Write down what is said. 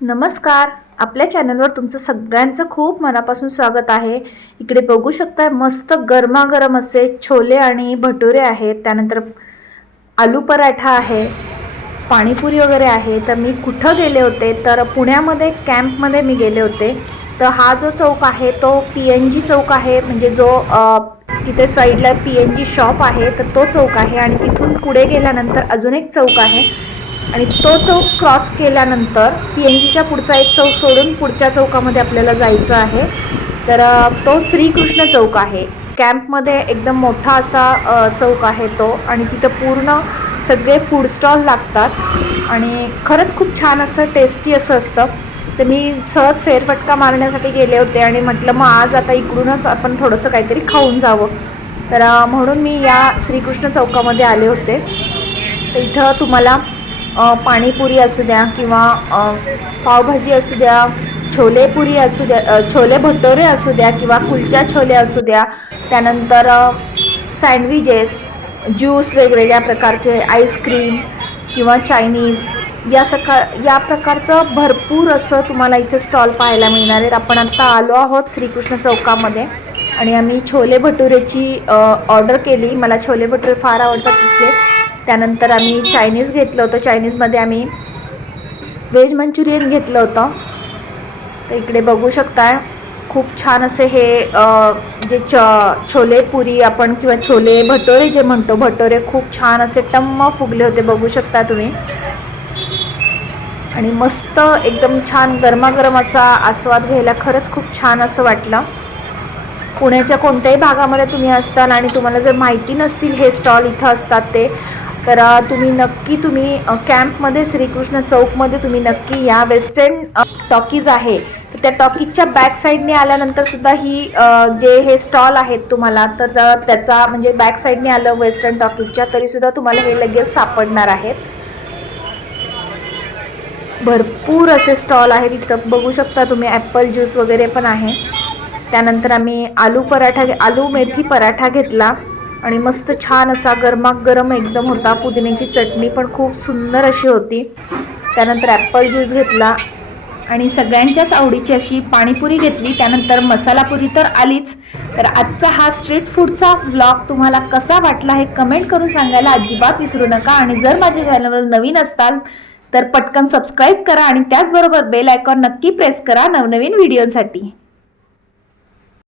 नमस्कार. आपल्या चॅनलवर तुमचं सगळ्यांचं खूप मनापासून स्वागत आहे. इकडे बघू शकता मस्त गरमागरम असे छोले आणि भटुरे आहेत. त्यानंतर आलू पराठा आहे. पाणीपुरी वगैरे आहे. तर मी कुठं गेले होते? तर पुण्यामध्ये कॅम्पमध्ये मी गेले होते. तर हा जो चौक आहे तो पी एन जी चौक आहे. म्हणजे जो तिथे साईडला पी एन जी शॉप आहे तर तो चौक आहे. आणि तिथून पुढे गेल्यानंतर अजून एक चौक आहे. आणि तो चौक क्रॉस केल्यानंतर पी एन जीच्या पुढचा एक चौक सोडून पुढच्या चौकामध्ये आपल्याला जायचं आहे. तर तो श्रीकृष्ण चौक आहे. कॅम्पमध्ये एकदम मोठा असा चौक आहे तो आणि तिथं पूर्ण सगळे फूड स्टॉल लागतात आणि खरंच खूप छान असं टेस्टी असं असतं. तर मी सहज फेरफटका मारण्यासाठी गेले होते आणि म्हटलं मग आज आता इकडूनच आपण थोडंसं काहीतरी खाऊन जावं. तर म्हणून मी या श्रीकृष्ण चौकामध्ये आले होते. तर इथं तुम्हाला पाणीपुरी असू द्या किंवा पावभाजी असू द्या छोलेपुरी असू द्या छोले भटोरे असू द्या किंवा कुलच्या छोले असू द्या त्यानंतर सँडविचेस सँडविजेस ज्यूस वेगवेगळ्या प्रकारचे आईस्क्रीम किंवा चायनीज या सका या प्रकारचं भरपूर असं तुम्हाला इथे स्टॉल पाहायला मिळणार आहेत आपण आत्ता आलो आहोत श्रीकृष्ण चौकामध्ये आणि आम्ही छोले भटुरेची ऑर्डर केली. मला छोले भटुरे फार आवडतात तिथले. त्यानंतर आम्ही चायनीज घेतलं होतं. चायनीजमध्ये आम्ही व्हेज मंचुरियन घेतलं होतं. तर इकडे बघू शकता खूप छान असे हे जे च छोले पुरी आपण किंवा छोले भटोरे जे म्हणतो भटोरे खूप छान असे टम्म फुगले होते बघू शकता तुम्ही. आणि मस्त एकदम छान गरमागरम असा आस्वाद घ्यायला खरंच खूप छान असं वाटलं. पुण्याच्या कोणत्याही भागामध्ये तुम्ही असताल आणि तुम्हाला जर माहिती नसतील हे स्टॉल इथं असतात ते तर तुम्ही नक्की तुम्ही कॅम्पमध्ये श्रीकृष्ण चौकमध्ये तुम्ही नक्की या वेस्टर्न टॉकीज आहे. तर त्या टॉकीजच्या बॅक साईडने आल्यानंतर सुद्धा ही जे हे स्टॉल आहेत तुम्हाला तर त्याचा म्हणजे बॅक साईडने आलं वेस्टर्न टॉकीजच्या तरीसुद्धा तुम्हाला हे लगेच सापडणार आहेत. भरपूर असे स्टॉल आहेत. इथं बघू शकता तुम्ही ॲपल ज्यूस वगैरे पण आहे. त्यानंतर आम्ही आलू पराठा आलू मेथी पराठा घेतला. आणि मस्त छान असा गरमागरम एकदम होता. पुदिन्याची चटणी पण खूप सुंदर अशी होती. त्यानंतर ॲपल ज्यूस घेतला. आणि सगळ्यांच्याच आवडीची अशी पाणीपुरी घेतली. त्यानंतर मसालापुरी तर आलीच. तर आजचा हा स्ट्रीट फूडचा व्लॉग तुम्हाला कसा वाटला हे कमेंट करून सांगायला अजिबात विसरू नका. आणि जर माझ्या चॅनलवर नवीन असताल तर पटकन सबस्क्राईब करा आणि त्याचबरोबर बेल आयकॉन नक्की प्रेस करा नवनवीन व्हिडिओसाठी